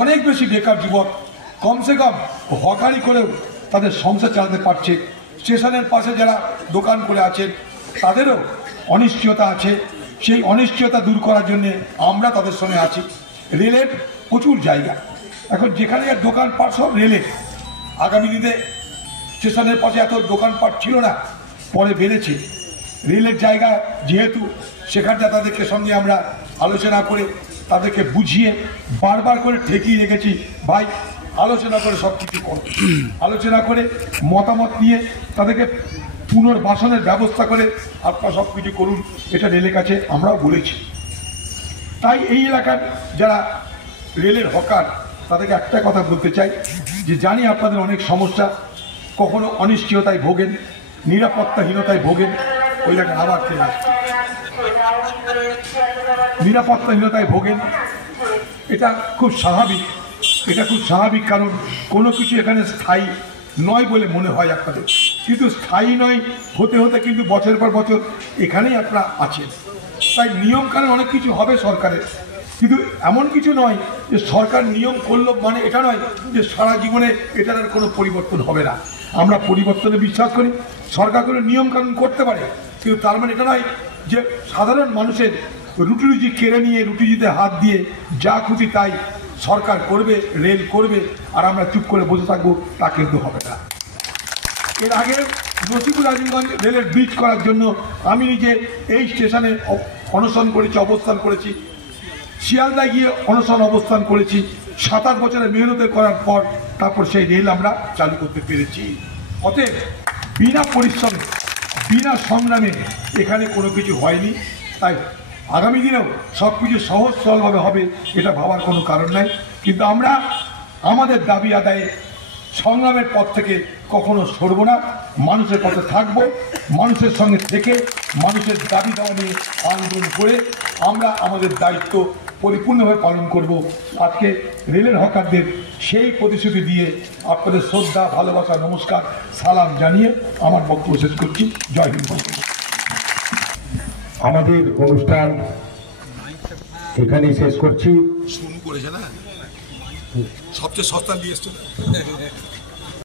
অনেক বেশি বেকার যুবক কমসে কম হকারি করেও তাদের সংসার চালাতে পারছে। স্টেশনের পাশে যারা দোকান করে আছেন তাদেরও অনিশ্চয়তা আছে, সেই অনিশ্চয়তা দূর করার জন্য আমরা তাদের সঙ্গে আছি। রেলের প্রচুর জায়গা, এখন যেখানে দোকানপাট সব রেলে। আগামী দিনে স্টেশনের পাশে এত দোকানপাট ছিল না, পরে বেড়েছে। রেলের জায়গা যেহেতু, সেখানটা তাদেরকে সঙ্গে আমরা আলোচনা করে তাদেরকে বুঝিয়ে বারবার করে ঠেকিয়ে রেখেছি, ভাই আলোচনা করে সব কিছু করো, আলোচনা করে মতামত নিয়ে তাদেরকে পুনর্বাসনের ব্যবস্থা করে আপনারা সব কিছু করুন, এটা রেলের কাছে আমরাও বলেছি। তাই এই এলাকার যারা রেলের হকার তাদেরকে একটা কথা বলতে চাই যে জানি আপনাদের অনেক সমস্যা, কখনো অনিশ্চয়তায় ভোগেন, নিরাপত্তাহীনতায় ভোগেন। ওই এলাকায় আবার চলে আসছে, নিরাপত্তাহীনতায় ভোগেন, এটা খুব স্বাভাবিক, এটা খুব স্বাভাবিক। কারণ কোনো কিছু এখানে স্থায়ী নয় বলে মনে হয় আপনাদের, কিন্তু স্থায়ী নয় হতে হতে কিন্তু বছরের পর বছর এখানেই আপনারা আছেন। তাই নিয়মকানুন অনেক কিছু হবে সরকারের, কিন্তু এমন কিছু নয় যে সরকার নিয়ম করলো মানে এটা নয় যে সারা জীবনে এটার আর কোনো পরিবর্তন হবে না। আমরা পরিবর্তনে বিশ্বাস করি, সরকার কোনো নিয়মকানুন করতে পারে, কিন্তু তার মানে এটা নয় যে সাধারণ মানুষের রুটি কেড়ে নিয়ে রুটিতে হাত দিয়ে যা খুশি তাই সরকার করবে, রেল করবে, আর আমরা চুপ করে বসে থাকবো, তা কিন্তু হবে না। এর আগে নসিপুর আজিমগঞ্জ রেলের ব্রিজ করার জন্য আমি নিজে এই স্টেশনে অনশন করেছি, অবস্থান করেছি, শিয়ালদায় গিয়ে অনশন অবস্থান করেছি। 27 বছরের মেহনতের করার পর তারপর সেই রেল আমরা চালু করতে পেরেছি। অতএব বিনা পরিশ্রমে, বিনা সংগ্রামে এখানে কোনো কিছু হয়নি। তাই আগামী দিনেও সব কিছু সহজ সরলভাবে হবে এটা ভাবার কোনো কারণ নাই। কিন্তু আমরা আমাদের দাবি আদায়ে সংগ্রামের পথ থেকে কখনো সরব না, মানুষের পথে থাকব, মানুষের সঙ্গে থেকে মানুষের দাবি দাওয়া নিয়ে আন্দোলন করে আমরা আমাদের দায়িত্ব পরিপূর্ণভাবে পালন করব। আজকে রেলের হকারদের সেই প্রতিশ্রুতি দিয়ে আপনাদের শ্রদ্ধা, ভালোবাসা, নমস্কার, সালাম জানিয়ে আমার বক্তব্য শেষ করছি। জয় হিন্দ। আমাদের অনুষ্ঠান এখানেই শেষ করছি। শুরু করেছে না, সবচেয়ে সস্তা দিয়ে এসছে।